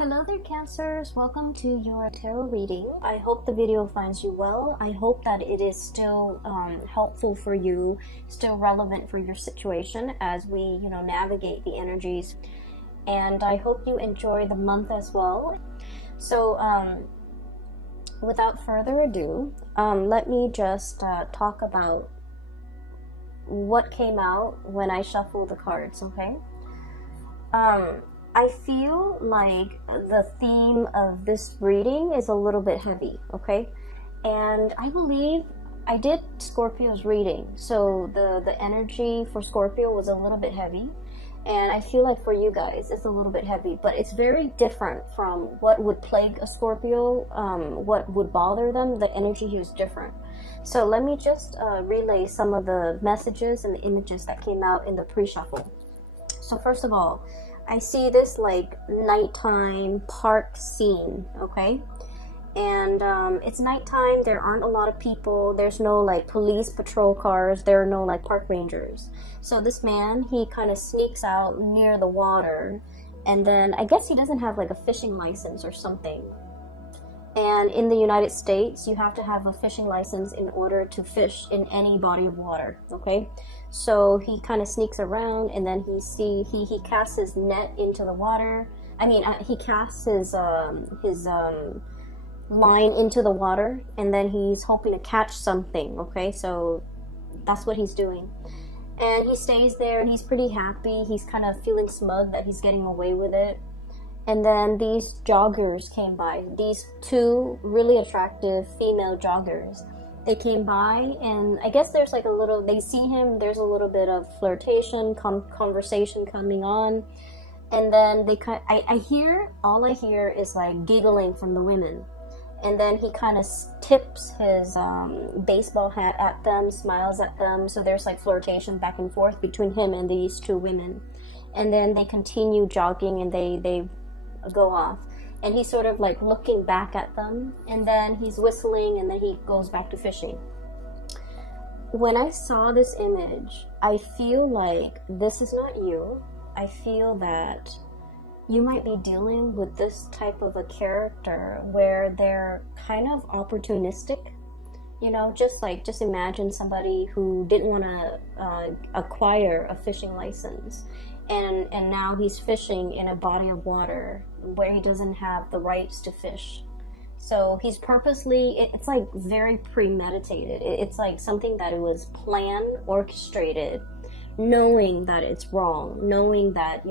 Hello there, Cancers. Welcome to your tarot reading. I hope the video finds you well. I hope that it is still helpful for you, still relevant for your situation as we, navigate the energies. And I hope you enjoy the month as well. So, without further ado, let me just talk about what came out when I shuffled the cards, okay? I feel like the theme of this reading is a little bit heavy, okay? And I believe I did Scorpio's reading, so the energy for Scorpio was a little bit heavy. And I feel like for you guys, it's a little bit heavy, but it's very different from what would plague a Scorpio, what would bother them. The energy here is different. So let me just relay some of the messages and the images that came out in the pre-shuffle. So first of all, I see this like nighttime park scene, okay? And it's nighttime, there aren't a lot of people, there's no like police patrol cars, there are no like park rangers. So this man, he kind of sneaks out near the water, and then I guess he doesn't have like a fishing license or something. And in the United States, you have to have a fishing license in order to fish in any body of water, okay? So he kind of sneaks around, and then he casts his net into the water. I mean, he casts his line into the water, and then he's hoping to catch something, okay? So that's what he's doing. And he stays there, and he's pretty happy. He's kind of feeling smug that he's getting away with it. And then these joggers came by, these two really attractive female joggers. They came by, and I guess there's like a little, they see him, there's a little bit of flirtation, conversation coming on. And then all I hear is like giggling from the women. And then he kind of tips his baseball hat at them, smiles at them. So there's like flirtation back and forth between him and these two women. And then they continue jogging, and they go off, and he's sort of like looking back at them, and then he's whistling, and then he goes back to fishing. When I saw this image, I feel like this is not you. I feel that you might be dealing with this type of a character where they're kind of opportunistic, just imagine somebody who didn't want to acquire a fishing license. And now he's fishing in a body of water where he doesn't have the rights to fish. So he's purposely, it's like very premeditated. It's like something that it was planned, orchestrated, knowing that it's wrong, knowing that,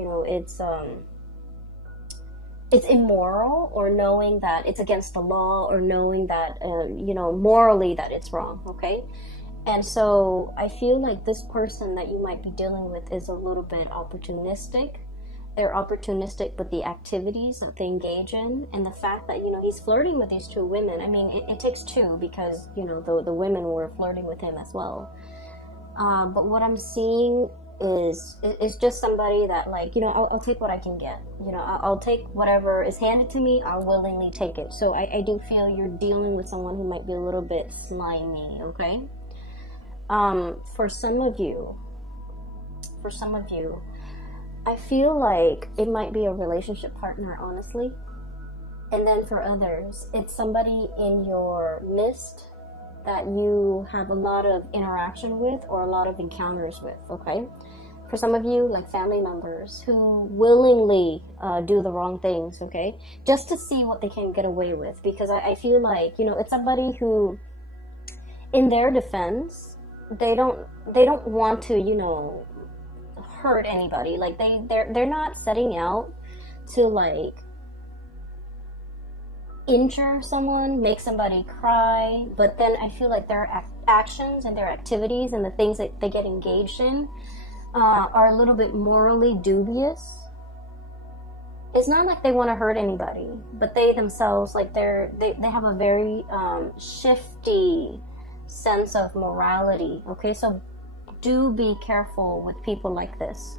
it's immoral, or knowing that it's against the law, or knowing that, morally that it's wrong, okay? And so I feel like this person that you might be dealing with is a little bit opportunistic. They're opportunistic with the activities that they engage in, and the fact that, he's flirting with these two women. I mean, it takes two, because, the women were flirting with him as well. But what I'm seeing is just somebody that, like, I'll take what I can get. I'll take whatever is handed to me, I'll willingly take it. So I do feel you're dealing with someone who might be a little bit slimy, okay? For some of you, I feel like it might be a relationship partner, honestly. And then for others, it's somebody in your midst that you have a lot of interaction with, or a lot of encounters with, okay? For some of you, like family members who willingly do the wrong things, okay? Just to see what they can get away with. Because I feel like, it's somebody who, in their defense, they don't want to, hurt anybody. Like they're not setting out to like injure someone, make somebody cry. But then I feel like their actions and their activities and the things that they get engaged in are a little bit morally dubious. It's not like they want to hurt anybody, but they themselves, like they have a very shifty sense of morality, okay? So do be careful with people like this.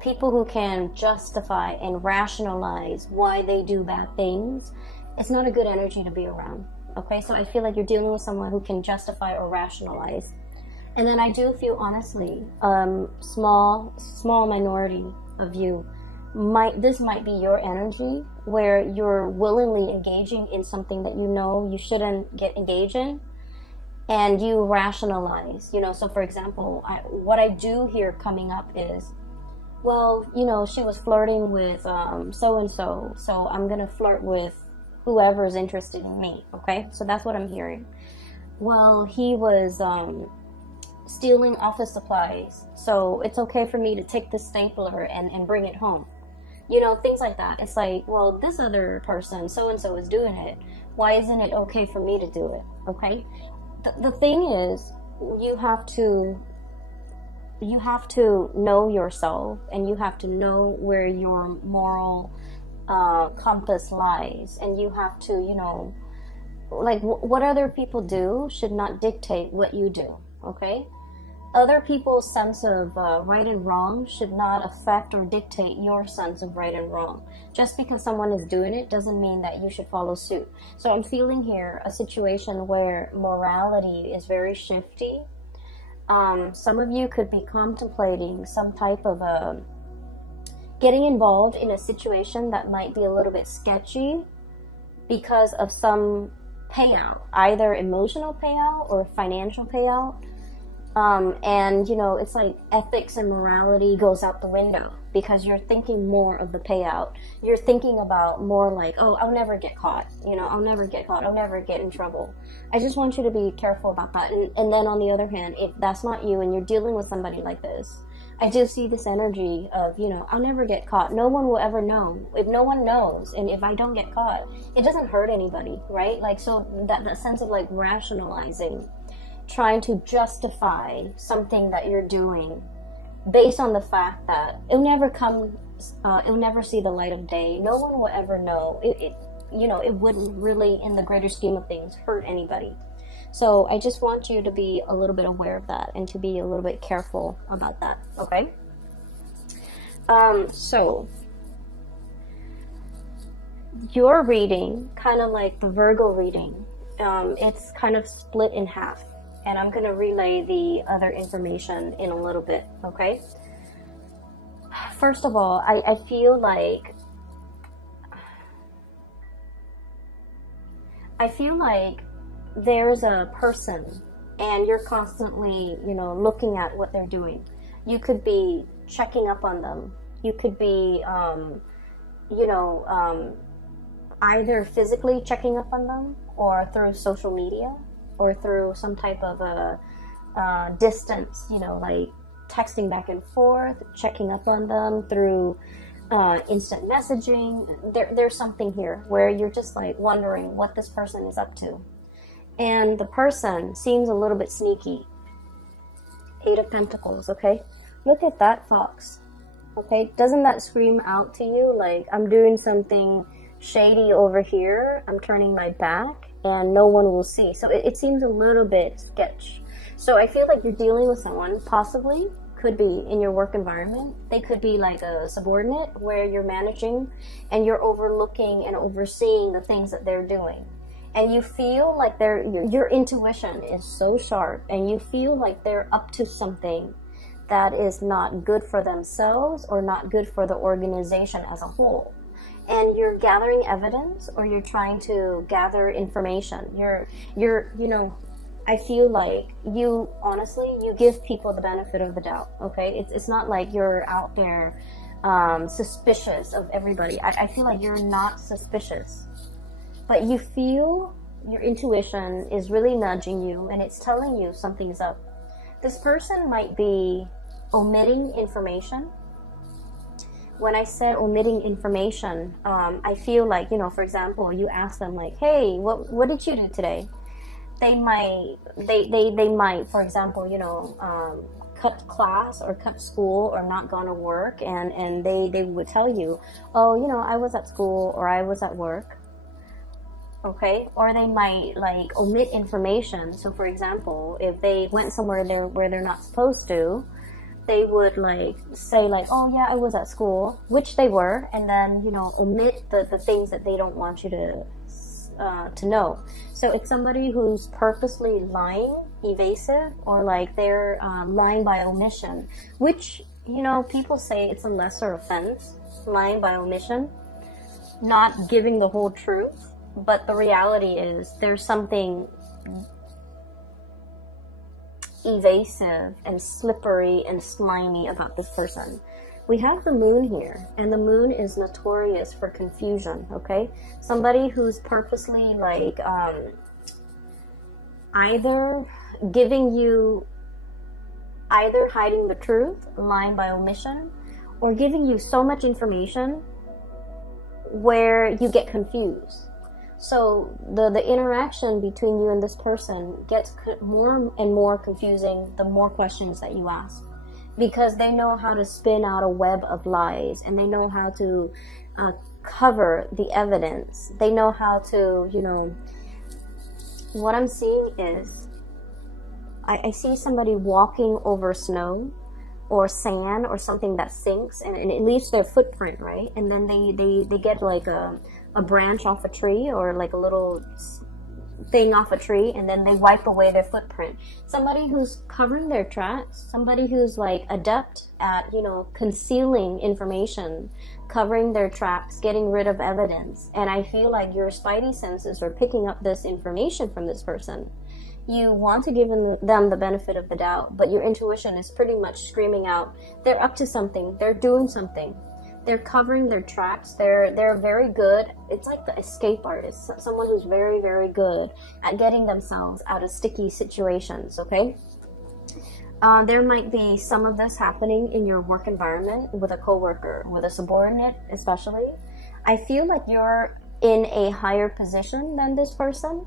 People who can justify and rationalize why they do bad things. It's not a good energy to be around, okay? So I feel like you're dealing with someone who can justify or rationalize. And then I do feel, honestly, small minority of you this might be your energy where you're willingly engaging in something that you know you shouldn't get engaged in, and you rationalize, you know. So for example, what I do here coming up is, well, you know, she was flirting with so-and-so, so I'm gonna flirt with whoever is interested in me, okay? So that's what I'm hearing. Well, he was stealing office supplies, so it's okay for me to take the stapler and bring it home. You know, things like that. It's like, well, this other person, so-and-so, is doing it. Why isn't it okay for me to do it, okay? The thing is, you have to know yourself, and you have to know where your moral compass lies, and you have to, you know, like what other people do should not dictate what you do, okay? Other people's sense of right and wrong should not affect or dictate your sense of right and wrong. Just because someone is doing it doesn't mean that you should follow suit. So I'm feeling here a situation where morality is very shifty. Some of you could be contemplating some type of getting involved in a situation that might be a little bit sketchy because of some payout, either emotional payout or financial payout. And you know, it's like ethics and morality goes out the window because you're thinking more of the payout. You're thinking about more like, oh, I'll never get caught, you know, I'll never get caught, I'll never get in trouble. I just want you to be careful about that. And then on the other hand, if that's not you and you're dealing with somebody like this, I do see this energy of, you know, I'll never get caught. No one will ever know. If no one knows, and if I don't get caught, it doesn't hurt anybody, right? Like, so that sense of like rationalizing, trying to justify something that you're doing based on the fact that it'll never see the light of day. No one will ever know. You know, it wouldn't really, in the greater scheme of things, hurt anybody. So I just want you to be a little bit aware of that and to be a little bit careful about that, okay? So your reading, kind of like the Virgo reading, it's kind of split in half. And I'm going to relay the other information in a little bit, okay? First of all, I feel like there's a person and you're constantly, you know, looking at what they're doing. You could be checking up on them. You could be, you know, either physically checking up on them or through social media, or through some type of a distance, you know, like texting back and forth, checking up on them through instant messaging. There's something here where you're just like wondering what this person is up to. And the person seems a little bit sneaky. 8 of Pentacles, okay? Look at that, Fox. Okay, doesn't that scream out to you like, I'm doing something shady over here, I'm turning my back, and no one will see. So it seems a little bit sketch. So I feel like you're dealing with someone, possibly, could be in your work environment. They could be like a subordinate where you're managing and you're overlooking and overseeing the things that they're doing. And you feel like your intuition is so sharp, and you feel like they're up to something that is not good for themselves or not good for the organization as a whole. And you're gathering evidence, or you're trying to gather information. You're, you know, I feel like you, honestly, you give people the benefit of the doubt, okay? It's not like you're out there suspicious of everybody. I feel like you're not suspicious, but you feel your intuition is really nudging you, and it's telling you something's up. This person might be omitting information. When I said omitting information, I feel like, you know, for example, you ask them like, hey, what did you do today? They might, for example, you know, cut class or cut school or not gone to work, and they would tell you, oh, you know, I was at school or I was at work. Okay, or they might like omit information. So for example, if they went somewhere where they're not supposed to, they would like say like, oh yeah, I was at school, which they were, and then, you know, omit the things that they don't want you to know. So it's somebody who's purposely lying, evasive, or like they're lying by omission, which, you know, people say it's a lesser offense. lying by omission, not giving the whole truth. But the reality is there's something evasive and slippery and slimy about this person. We have the moon here, and the moon is notorious for confusion, okay? Somebody who's purposely like either hiding the truth, lying by omission, or giving you so much information where you get confused. So the interaction between you and this person gets more and more confusing the more questions that you ask, because they know how to spin out a web of lies, and they know how to cover the evidence. They know how to, you know, what I'm seeing is I see somebody walking over snow or sand or something that sinks, and it leaves their footprint, right? And then they get like a branch off a tree, or like a little thing off a tree, and then they wipe away their footprint. Somebody who's covering their tracks, somebody who's like adept at, you know, concealing information, covering their tracks, getting rid of evidence. And I feel like your spidey senses are picking up this information from this person. You want to give them the benefit of the doubt, but your intuition is pretty much screaming out, they're up to something, they're doing something. They're covering their tracks. They're very good. It's like the escape artist, someone who's very, very good at getting themselves out of sticky situations, okay? There might be some of this happening in your work environment with a coworker, with a subordinate especially. I feel like you're in a higher position than this person,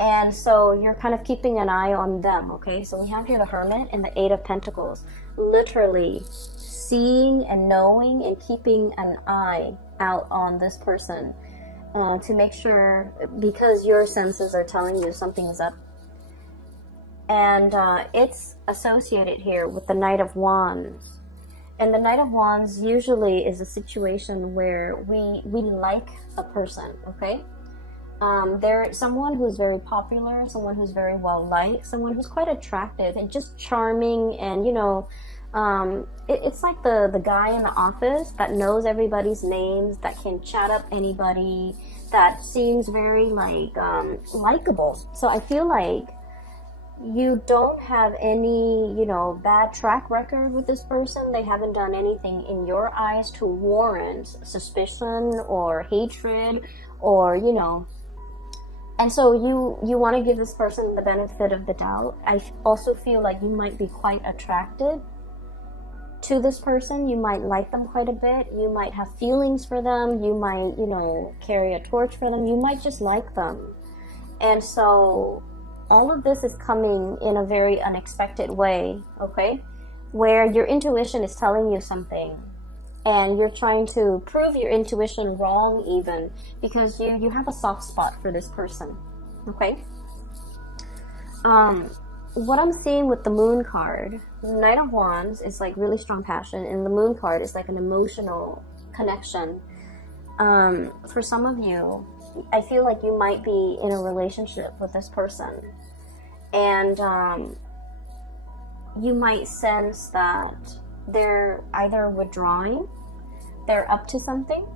and so you're kind of keeping an eye on them, okay? So we have here the Hermit and the Eight of Pentacles. Literally seeing and knowing and keeping an eye out on this person to make sure, because your senses are telling you something is up. And it's associated here with the Knight of Wands. And the Knight of Wands usually is a situation where we like a person, okay? They're someone who's very popular, someone who's very well liked, someone who's quite attractive and just charming, and, you know, it's like the guy in the office that knows everybody's names, that can chat up anybody, that seems very like likable. So I feel like you don't have any, you know, bad track record with this person. They haven't done anything in your eyes to warrant suspicion or hatred, or, you know. And so you want to give this person the benefit of the doubt. I also feel like you might be quite attracted to this person. You might like them quite a bit. You might have feelings for them. You might, you know, carry a torch for them. You might just like them. And so all of this is coming in a very unexpected way, okay? Where your intuition is telling you something, and you're trying to prove your intuition wrong even, because you have a soft spot for this person, okay? What I'm seeing with the Moon card, the Knight of Wands is like really strong passion, and the Moon card is like an emotional connection. For some of you, I feel like you might be in a relationship with this person, and you might sense that they're either withdrawing, they're up to something,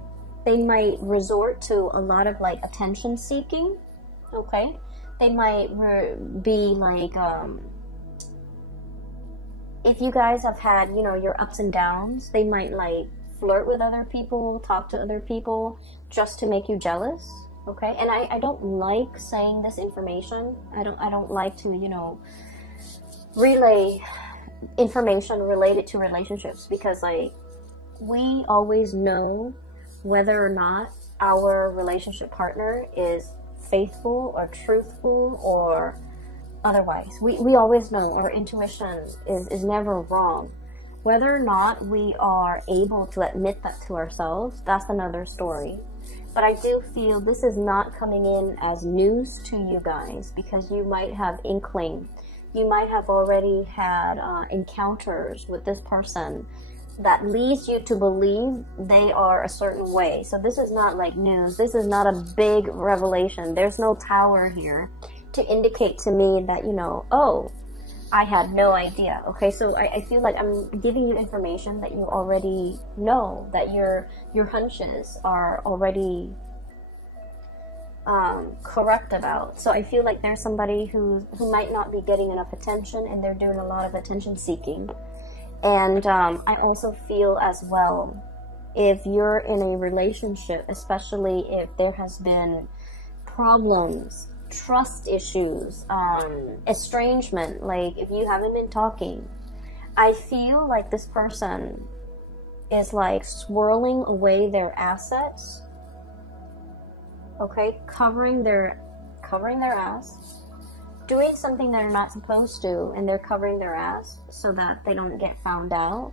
they might resort to a lot of like attention seeking, okay? They might be like, if you guys have had, you know, your ups and downs, they might like flirt with other people, talk to other people just to make you jealous, okay? And I don't like saying this information. I don't like to, you know, relay information related to relationships, because like we always know whether or not our relationship partner is faithful or truthful or otherwise. We always know. Our intuition is never wrong. Whether or not we are able to admit that to ourselves, that's another story. But I do feel this is not coming in as news to you guys, because you might have inkling. You might have already had encounters with this person that leads you to believe they are a certain way. So this is not like news. This is not a big revelation. There's no tower here to indicate to me that, you know, oh, I had no idea. Okay, so I feel like I'm giving you information that you already know, that your hunches are already correct about. So I feel like there's somebody who might not be getting enough attention, and they're doing a lot of attention seeking. And I also feel as well, if you're in a relationship, especially if there has been problems, trust issues, estrangement, like if you haven't been talking, I feel like this person is like swirling away their assets, okay, covering their ass, doing something they're not supposed to, and they're covering their ass so that they don't get found out.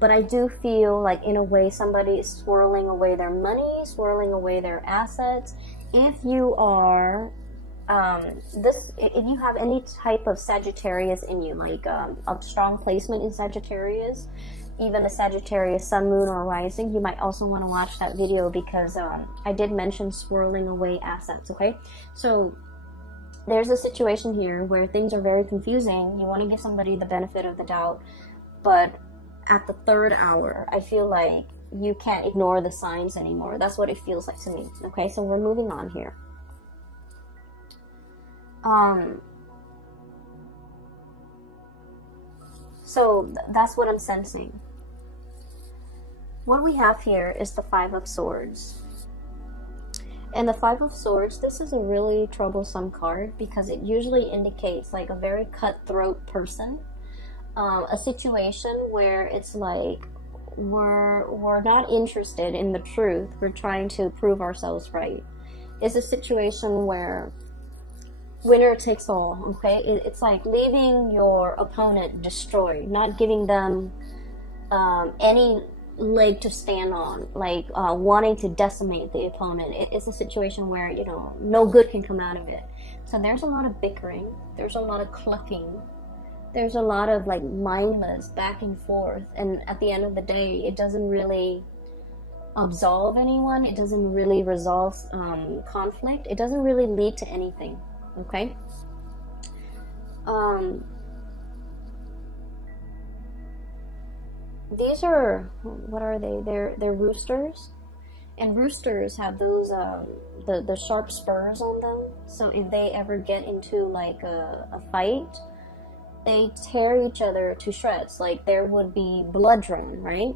But I do feel like in a way somebody is swirling away their money, swirling away their assets. If you are if you have any type of Sagittarius in you, like a strong placement in Sagittarius, even a Sagittarius sun, moon, or rising, you might also want to watch that video, because I did mention swirling away assets. Okay, so there's a situation here where things are very confusing. You want to give somebody the benefit of the doubt, but at the third hour, I feel like you can't ignore the signs anymore. That's what it feels like to me. Okay, so we're moving on here. So that's what I'm sensing. What we have here is the Five of Swords. And the Five of Swords, this is a really troublesome card, because it usually indicates like a very cutthroat person. A situation where it's like we're not interested in the truth. We're trying to prove ourselves right. It's a situation where winner takes all, okay? It's like leaving your opponent destroyed, not giving them any leg to stand on, like wanting to decimate the opponent. It's a situation where, you know, no good can come out of it. So there's a lot of bickering, there's a lot of clucking, there's a lot of like mindless back and forth, and at the end of the day, it doesn't really absolve anyone, it doesn't really resolve conflict, it doesn't really lead to anything. Okay. These are, what are they? They're roosters, and roosters have those the sharp spurs on them. So if they ever get into like a fight, they tear each other to shreds. Like there would be blood drawn, right?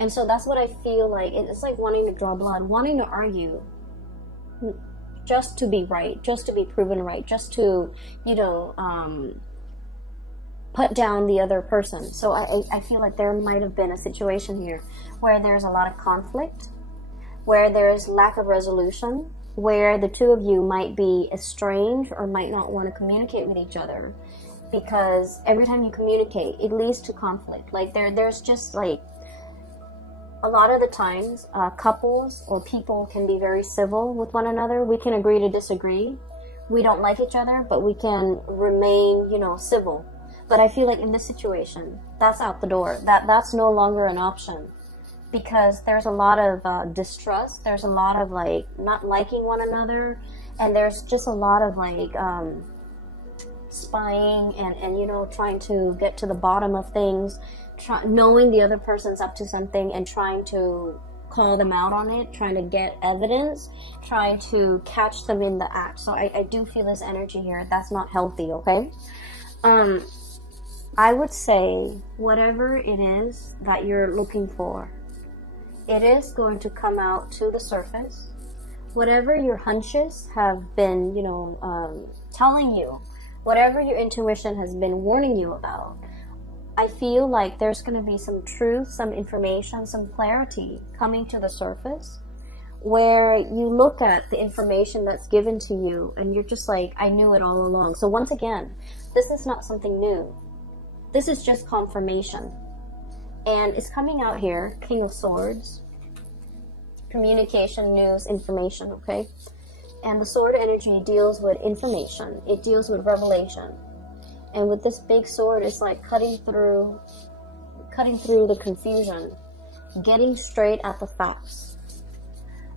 And so that's what I feel like. It's like wanting to draw blood, wanting to argue, just to be right, just to be proven right, just to, you know, put down the other person. So I feel like there might have been a situation here where there's a lot of conflict, where there's lack of resolution, where the two of you might be estranged or might not want to communicate with each other, because every time you communicate, it leads to conflict. Like there's just like, a lot of the times, couples or people can be very civil with one another. We can agree to disagree. We don't like each other, but we can remain, you know, civil. But I feel like in this situation, that's out the door. That's no longer an option, because there's a lot of distrust. There's a lot of like not liking one another, and there's just a lot of like spying and you know, trying to get to the bottom of things. Knowing the other person's up to something and trying to call them out on it, trying to get evidence, trying to catch them in the act. So I do feel this energy here. That's not healthy, okay? I would say whatever it is that you're looking for, it is going to come out to the surface. Whatever your hunches have been, you know, telling you, whatever your intuition has been warning you about, I feel like there's going to be some truth, some information, some clarity coming to the surface, where you look at the information that's given to you and you're just like, I knew it all along. So once again, this is not something new. This is just confirmation. And it's coming out here, King of Swords, communication, news, information, okay? And the sword energy deals with information. It deals with revelation. And with this big sword, it's like cutting through the confusion, getting straight at the facts.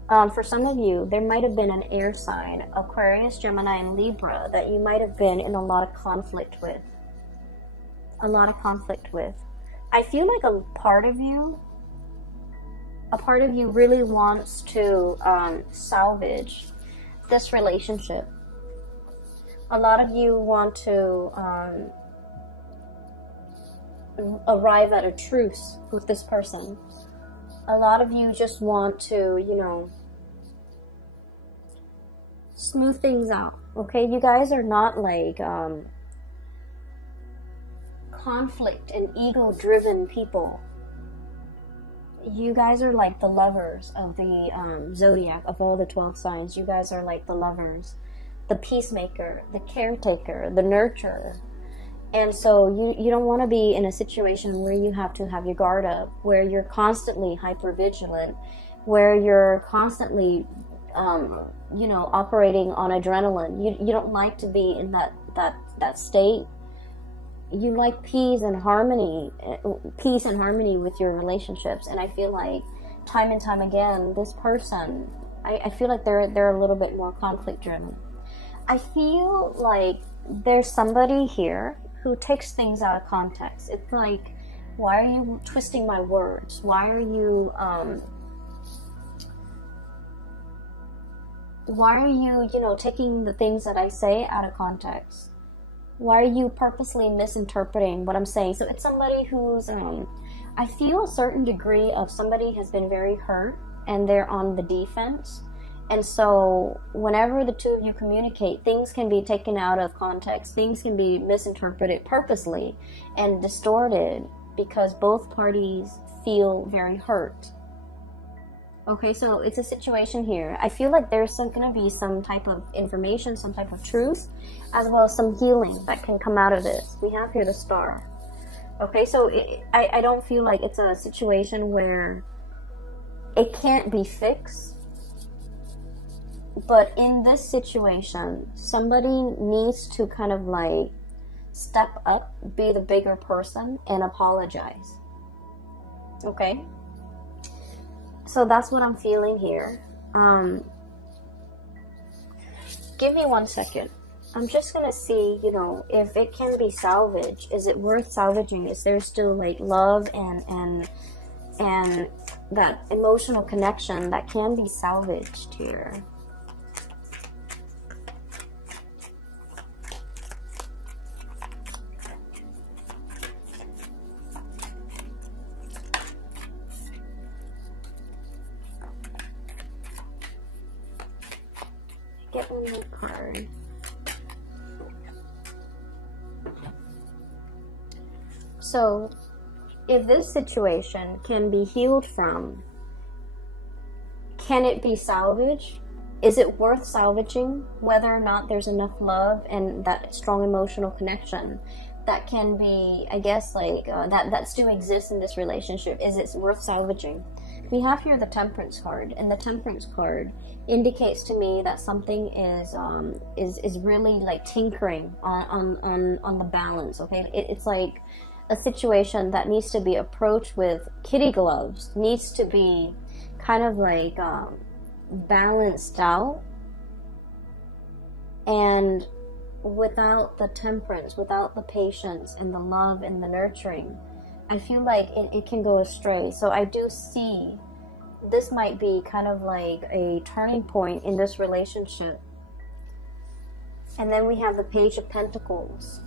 For some of you, there might have been an air sign, Aquarius, Gemini, and Libra, that you might have been in a lot of conflict with. a lot of conflict with. I feel like a part of you really wants to salvage this relationship. A lot of you want to arrive at a truce with this person. A lot of you just want to, you know, smooth things out, okay? You guys are not like conflict and ego-driven people. You guys are like the lovers of the zodiac, of all the 12 signs. You guys are like the lovers, the peacemaker, the caretaker, the nurturer. And so you don't want to be in a situation where you have to have your guard up, where you're constantly hyper-vigilant, where you're constantly, you know, operating on adrenaline. You don't like to be in that state. You like peace and harmony with your relationships. And I feel like time and time again, this person, I feel like they're a little bit more conflict driven. I feel like there's somebody here who takes things out of context. It's like, why are you twisting my words? Why are you you know, taking the things that I say out of context? Why are you purposely misinterpreting what I'm saying? So it's somebody who's, I feel a certain degree of somebody has been very hurt and they're on the defense. And so whenever the two of you communicate, things can be taken out of context. Things can be misinterpreted purposely and distorted because both parties feel very hurt. Okay, so it's a situation here. I feel like there's going to be some type of information, some type of truth, as well as some healing that can come out of this. We have here the Star. Okay, so I don't feel like it's a situation where it can't be fixed. But in this situation, somebody needs to kind of like step up, be the bigger person, and apologize. Okay? So that's what I'm feeling here. Give me 1 second. I'm just gonna see, you know, if it can be salvaged. Is it worth salvaging? Is there still like love and that emotional connection that can be salvaged here? Get one more card. So, if this situation can be healed from, can it be salvaged? Is it worth salvaging? Whether or not there's enough love and that strong emotional connection that can be, I guess, like, that still exists in this relationship. Is it worth salvaging? We have here the Temperance card, and the Temperance card indicates to me that something is really like tinkering on the balance. Okay, it's like a situation that needs to be approached with kitty gloves, needs to be kind of like balanced out, and without the temperance, without the patience and the love and the nurturing, I feel like it can go astray. So I do see this might be kind of like a turning point in this relationship. And then we have the Page of Pentacles,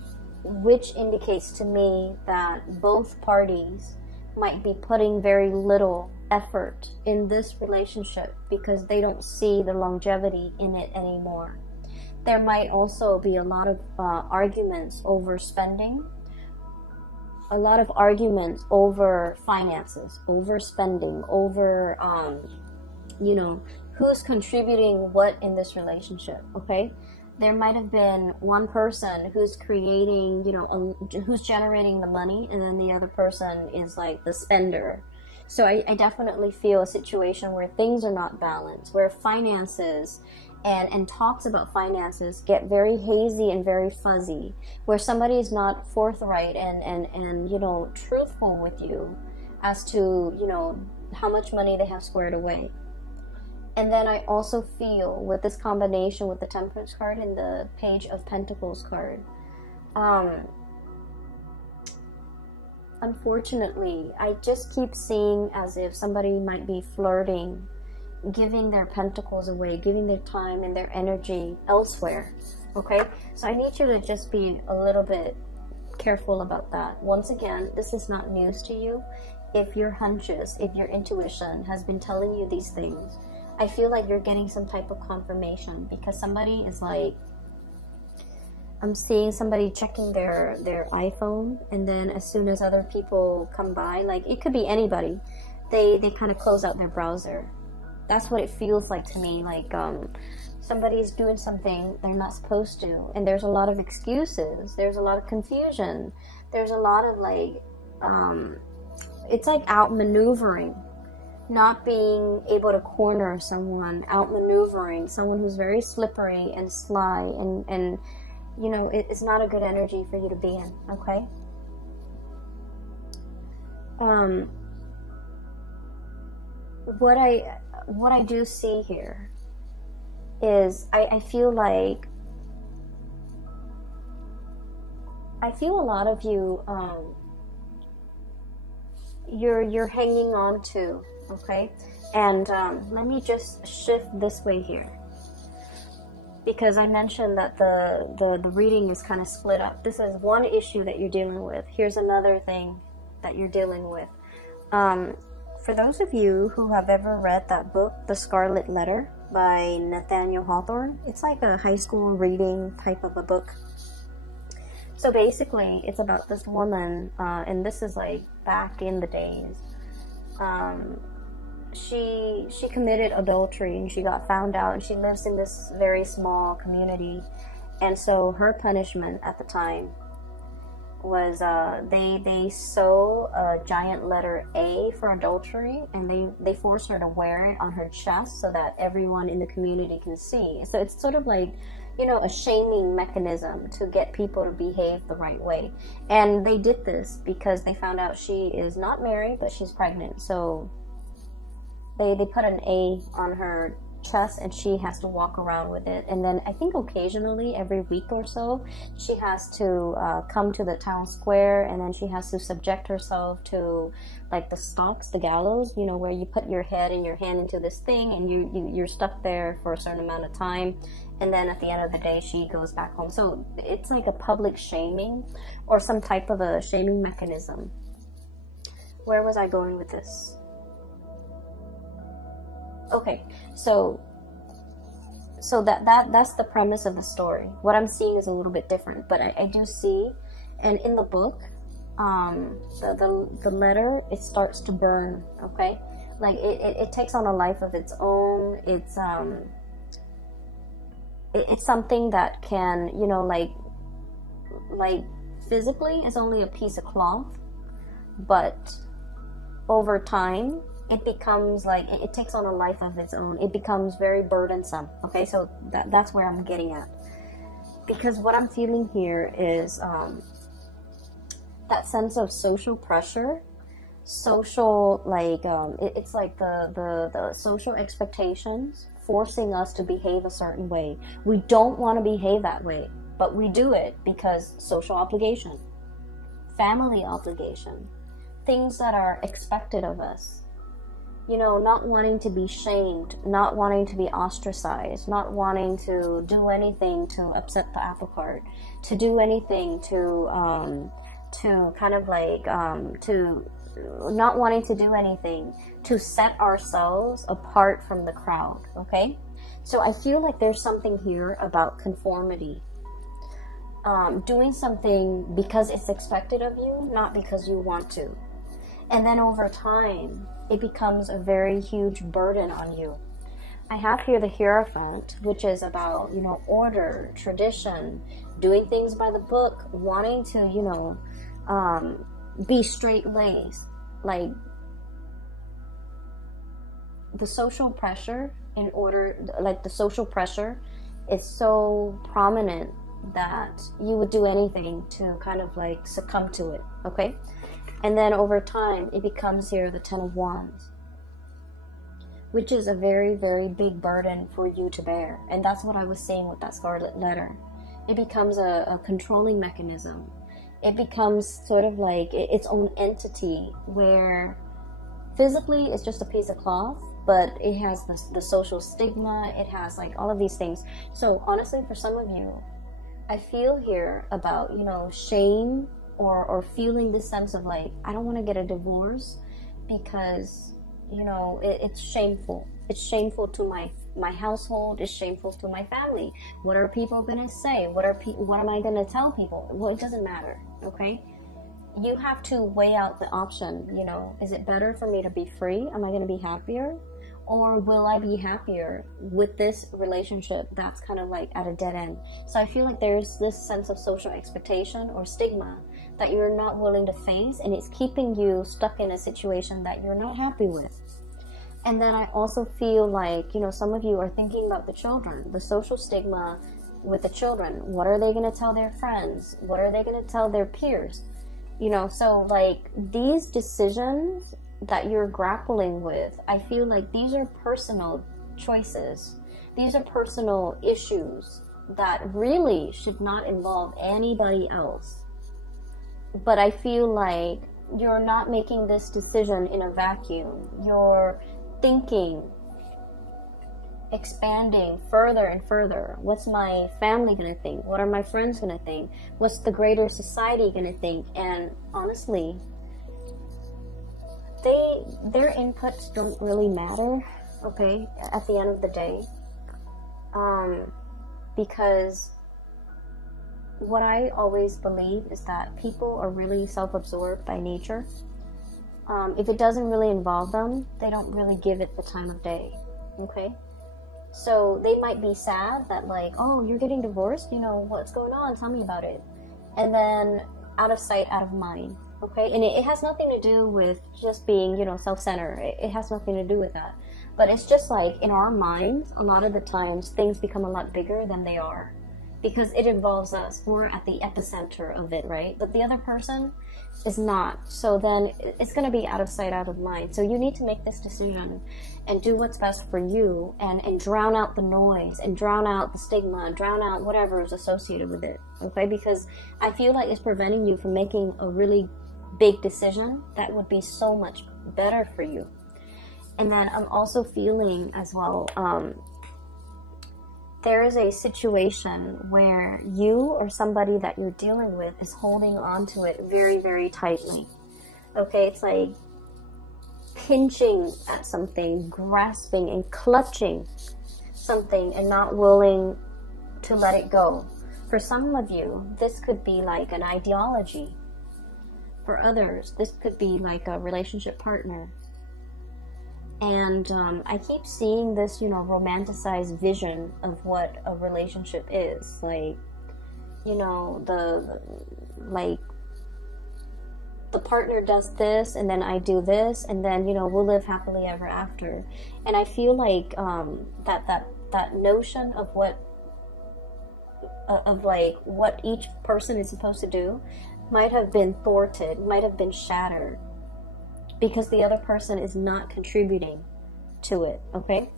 which indicates to me that both parties might be putting very little effort in this relationship because they don't see the longevity in it anymore. There might also be a lot of arguments over spending, a lot of arguments over finances, over spending, over, you know, who's contributing what in this relationship, okay? There might have been one person who's creating, you know, who's generating the money, and then the other person is like the spender. So I definitely feel a situation where things are not balanced, where finances and talks about finances get very hazy and very fuzzy, where somebody is not forthright and you know, truthful with you as to, you know, how much money they have squared away. And then I also feel with this combination with the Temperance card and the Page of Pentacles card, unfortunately, I just keep seeing as if somebody might be flirting, giving their pentacles away, giving their time and their energy elsewhere. Okay, so I need you to just be a little bit careful about that. Once again, this is not news to you. If your hunches, if your intuition has been telling you these things, I feel like you're getting some type of confirmation, because somebody is like, I'm seeing somebody checking their iPhone, and then as soon as other people come by, like it could be anybody, they kind of close out their browser. That's what it feels like to me. Like somebody's doing something they're not supposed to, and there's a lot of excuses, there's a lot of confusion, there's a lot of like it's like outmaneuvering, not being able to corner someone, outmaneuvering someone who's very slippery and sly, and you know, it's not a good energy for you to be in. Okay. What I do see here is I feel like a lot of you you're hanging on to, okay? And let me just shift this way here, because I mentioned that the reading is kind of split up. This is one issue that you're dealing with. Here's another thing that you're dealing with. For those of you who have ever read that book, The Scarlet Letter by Nathaniel Hawthorne, it's like a high school reading type of a book. So basically, it's about this woman, and this is like back in the days. She committed adultery, and she got found out, and she lives in this very small community. And so her punishment at the time was they sew a giant letter A for adultery, and they force her to wear it on her chest so that everyone in the community can see. So it's sort of like, you know, a shaming mechanism to get people to behave the right way. And they did this because they found out she is not married, but she's pregnant. So they put an A on her chest, and she has to walk around with it. And then I think occasionally, every week or so, she has to come to the town square, and then she has to subject herself to like the stocks, the gallows, you know, where you put your head and your hand into this thing, and you're stuck there for a certain amount of time. And then at the end of the day, she goes back home. So it's like a public shaming, or some type of a shaming mechanism. Where was I going with this? Okay, so that's the premise of the story. What I'm seeing is a little bit different, but I do see, and in the book, the letter, it starts to burn. Okay, like it takes on a life of its own. It's something that can, you know, like physically it's only a piece of cloth, but over time it becomes like, it takes on a life of its own. It becomes very burdensome. Okay, so that's where I'm getting at. Because what I'm feeling here is that sense of social pressure, social, like, it's like the social expectations forcing us to behave a certain way. We don't want to behave that way, but we do it because social obligation, family obligation, things that are expected of us. You know, not wanting to be shamed, not wanting to be ostracized, not wanting to do anything to upset the apple cart, to do anything to kind of like, to not wanting to do anything to set ourselves apart from the crowd, okay? So I feel like there's something here about conformity. Doing something because it's expected of you, not because you want to. And then over time, it becomes a very huge burden on you. I have here the Hierophant, which is about, you know, order, tradition, doing things by the book, wanting to, you know, be straight-laced. Like, the social pressure the social pressure is so prominent that you would do anything to kind of like succumb to it, okay? And then over time, it becomes here the Ten of Wands, which is a very, very big burden for you to bear. And that's what I was saying with that Scarlet Letter. It becomes a controlling mechanism. it becomes sort of like its own entity, where physically it's just a piece of cloth, but it has the social stigma, it has like all of these things. So honestly, for some of you, I feel here about, you know, shame, or feeling this sense of like, I don't want to get a divorce because, you know, it's shameful. It's shameful to my household. It's shameful to my family. What are people gonna say? What am I gonna tell people? Well, it doesn't matter, okay? You have to weigh out the option, you know, is it better for me to be free? Am I gonna be happier? Or will I be happier with this relationship that's kind of like at a dead end? So I feel like there's this sense of social expectation or stigma that you're not willing to face, and it's keeping you stuck in a situation that you're not happy with. And then I also feel like, you know, some of you are thinking about the children, the social stigma with the children. What are they going to tell their friends? What are they going to tell their peers? You know, so like these decisions that you're grappling with, I feel like these are personal choices. These are personal issues that really should not involve anybody else. But I feel like you're not making this decision in a vacuum. You're thinking, expanding further and further. What's my family gonna think? What are my friends gonna think? What's the greater society gonna think? And honestly, their inputs don't really matter, okay, at the end of the day. Because what I always believe is that people are really self-absorbed by nature. If it doesn't really involve them, they don't really give it the time of day, okay? So they might be sad that like, oh, you're getting divorced, you know, what's going on? Tell me about it. And then out of sight, out of mind, okay? And it has nothing to do with just being, you know, self-centered. It has nothing to do with that. But it's just like in our minds, a lot of the times things become a lot bigger than they are, because it involves us. We're at the epicenter of it, right? But the other person is not. So then it's going to be out of sight, out of mind. So you need to make this decision and do what's best for you, and drown out the noise, and drown out the stigma, drown out whatever is associated with it, okay? Because I feel like it's preventing you from making a really big decision that would be so much better for you. And then I'm also feeling as well, there is a situation where you or somebody that you're dealing with is holding on to it very, very tightly. Okay, it's like pinching at something, grasping and clutching something and not willing to let it go. For some of you, this could be like an ideology. For others, this could be like a relationship partner. And I keep seeing this, you know, romanticized vision of what a relationship is. Like, you know, the partner does this, and then I do this, and then, you know, we'll live happily ever after. And I feel like that notion of what each person is supposed to do might have been thwarted, might have been shattered, because the other person is not contributing to it, okay?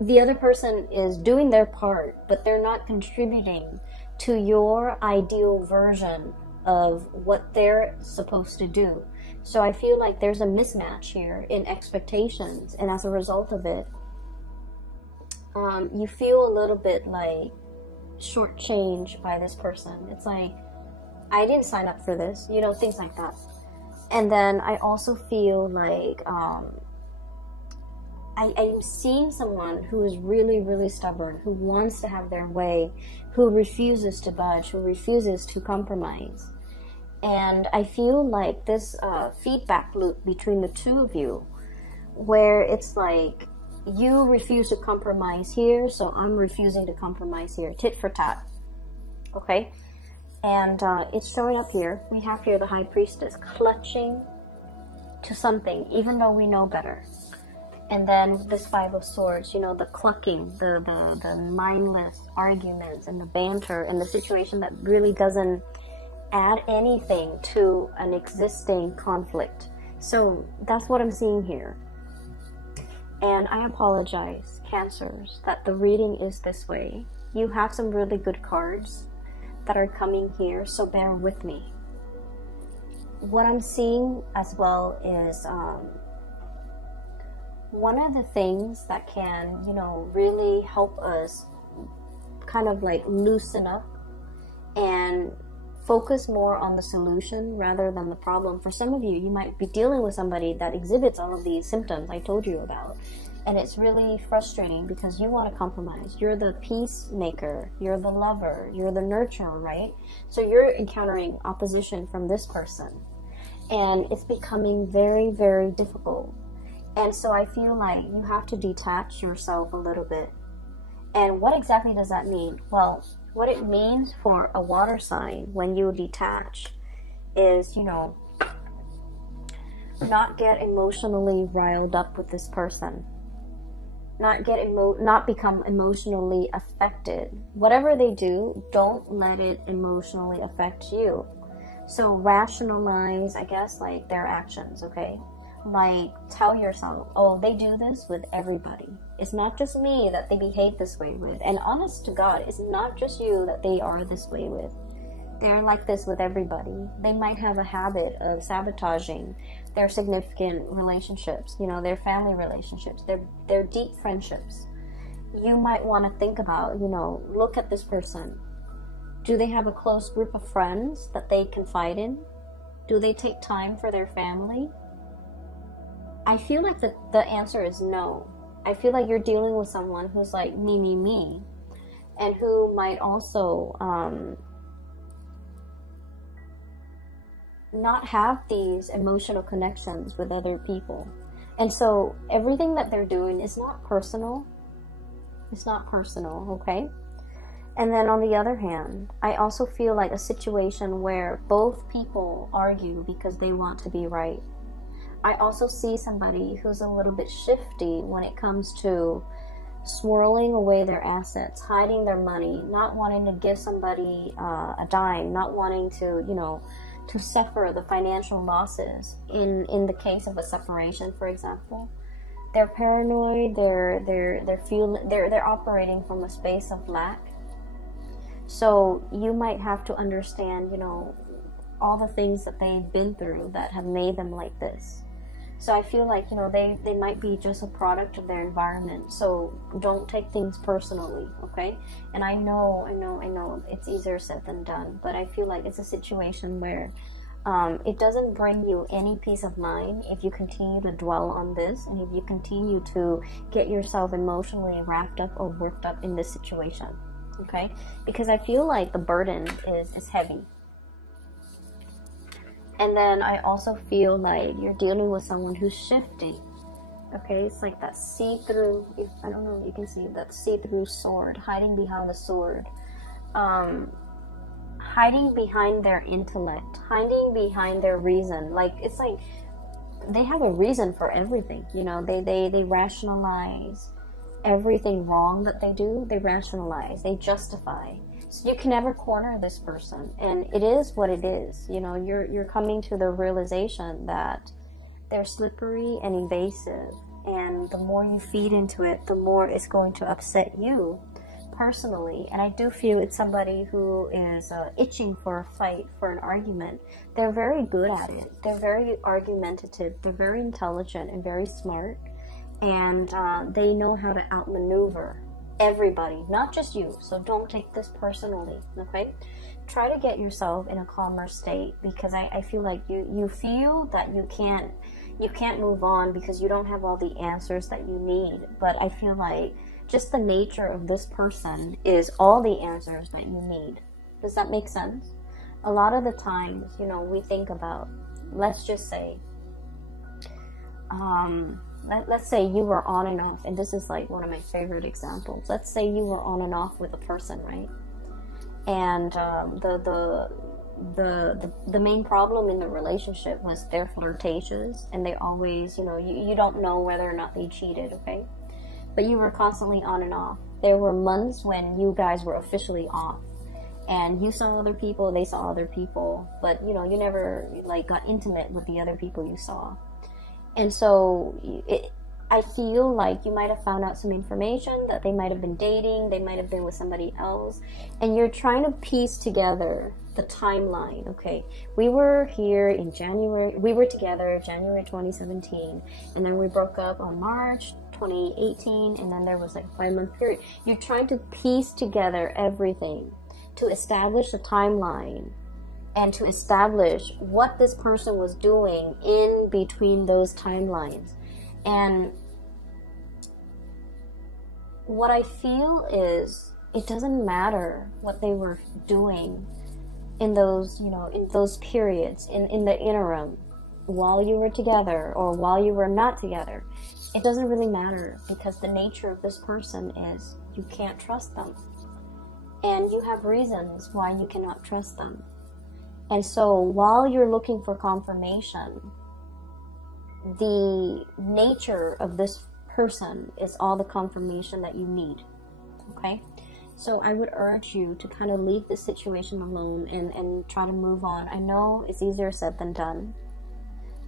The other person is doing their part, but they're not contributing to your ideal version of what they're supposed to do. So I feel like there's a mismatch here in expectations, and as a result of it, you feel a little bit like shortchanged by this person. It's like, I didn't sign up for this, you know, things like that. And then I also feel like I'm seeing someone who is really, really stubborn, who wants to have their way, who refuses to budge, who refuses to compromise. And I feel like this feedback loop between the two of you, where it's like, you refuse to compromise here, so I'm refusing to compromise here. Tit for tat. Okay? And it's showing up here. We have here the High Priestess clutching to something, even though we know better. And then this Five of Swords, you know, the clucking, the mindless arguments and the banter and the situation that really doesn't add anything to an existing conflict. So that's what I'm seeing here. And I apologize, Cancers, that the reading is this way. You have some really good cards that are coming here, so bear with me, what I'm seeing as well is one of the things that can, you know, really help us kind of like loosen up and focus more on the solution rather than the problem. For some of you, you might be dealing with somebody that exhibits all of these symptoms I told you about. And it's really frustrating because you want to compromise. You're the peacemaker, you're the lover, you're the nurturer, right? So you're encountering opposition from this person. And it's becoming very, very difficult. And so I feel like you have to detach yourself a little bit. And what exactly does that mean? Well, what it means for a water sign when you detach is, you know, not get emotionally riled up with this person. Not become emotionally affected. Whatever they do, don't let it emotionally affect you. So rationalize, I guess, like their actions, okay? Like, tell yourself, oh, they do this with everybody. It's not just me that they behave this way with. And honest to God, it's not just you that they are this way with. They're like this with everybody. They might have a habit of sabotaging their significant relationships, you know, their family relationships, their deep friendships. You might want to think about, you know, look at this person. Do they have a close group of friends that they confide in? Do they take time for their family? I feel like the answer is no. I feel like you're dealing with someone who's like me, and who might also not have these emotional connections with other people. And so everything that they're doing is not personal. It's not personal, okay? And then on the other hand, I also feel like a situation where both people argue because they want to be right. I also see somebody who's a little bit shifty when it comes to swirling away their assets, hiding their money, not wanting to give somebody a dime, not wanting to, you know, to suffer the financial losses in the case of a separation, for example. They're paranoid, they're operating from a space of lack. So you might have to understand, you know, all the things that they've been through that have made them like this. So I feel like, you know, they might be just a product of their environment. So don't take things personally, okay? And I know it's easier said than done, but I feel like it's a situation where it doesn't bring you any peace of mind if you continue to dwell on this, and if you continue to get yourself emotionally wrapped up or worked up in this situation, okay? Because I feel like the burden is heavy. And then I also feel like you're dealing with someone who's shifting. Okay, it's like that see-through, I don't know if you can see that see-through sword, hiding behind the sword. Hiding behind their intellect, hiding behind their reason. Like, it's like they have a reason for everything. You know, they rationalize everything wrong that they do. They rationalize, they justify. So you can never corner this person, and it is what it is. You know, you're coming to the realization that they're slippery and evasive, and the more you feed into it, the more it's going to upset you personally. And I do feel it's somebody who is itching for a fight, for an argument. They're very good at it. They're very argumentative. They're very intelligent and very smart, and they know how to outmaneuver everybody, not just you. So don't take this personally, okay? Try to get yourself in a calmer state, because I feel like you feel that you can't move on because you don't have all the answers that you need. But I feel like just the nature of this person is all the answers that you need. Does that make sense? A lot of the times, you know, we think about, let's just say, let's say you were on and off, and this is like one of my favorite examples. Let's say you were on and off with a person, right? And the main problem in the relationship was they're flirtatious, and they always, you know, you don't know whether or not they cheated, okay? But you were constantly on and off. There were months when you guys were officially off, and you saw other people, they saw other people, but you know, you never like got intimate with the other people you saw. And so I feel like you might have found out some information that they might have been dating, they might have been with somebody else, and you're trying to piece together the timeline. Okay, we were here in January, we were together January 2017, and then we broke up on March 2018, and then there was like a 5-month period. You're trying to piece together everything to establish a timeline and to establish what this person was doing in between those timelines. And what I feel is it doesn't matter what they were doing in those, you know, in those periods, in the interim, while you were together or while you were not together. It doesn't really matter, because the nature of this person is you can't trust them. And you have reasons why you cannot trust them. And so while you're looking for confirmation, the nature of this person is all the confirmation that you need. Okay? So I would urge you to kind of leave this situation alone and try to move on. I know it's easier said than done,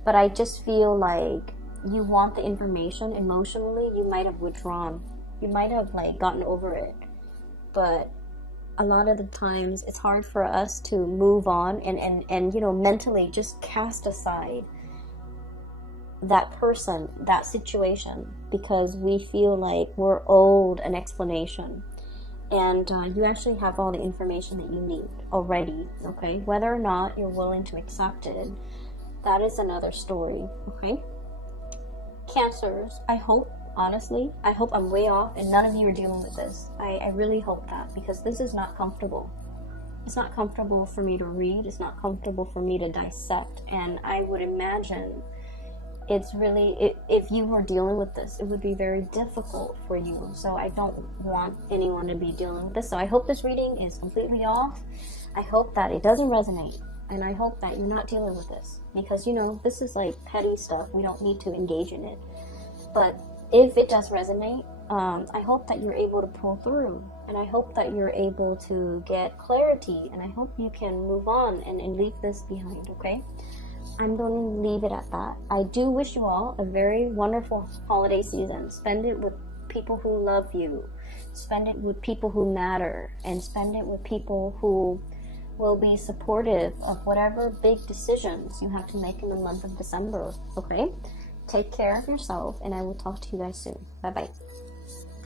but I just feel like you want the information emotionally. You might have withdrawn. You might have like gotten over it. But a lot of the times it's hard for us to move on and you know, mentally just cast aside that person, that situation, because we feel like we're owed an explanation. And you actually have all the information that you need already, okay? Whether or not you're willing to accept it, that is another story, okay? Cancers, I hope, honestly, I hope I'm way off and none of you are dealing with this. I really hope that, because this is not comfortable. It's not comfortable for me to read. It's not comfortable for me to dissect. And I would imagine it's really, if you were dealing with this, it would be very difficult for you. So I don't want anyone to be dealing with this. So I hope this reading is completely off. I hope that it doesn't resonate. And I hope that you're not dealing with this. Because, you know, this is like petty stuff. We don't need to engage in it. But if it does resonate, I hope that you're able to pull through. And I hope that you're able to get clarity. And I hope you can move on and leave this behind, okay? I'm going to leave it at that. I do wish you all a very wonderful holiday season. Spend it with people who love you. Spend it with people who matter. And spend it with people who will be supportive of whatever big decisions you have to make in the month of December, okay? Take care of yourself, and I will talk to you guys soon. Bye-bye.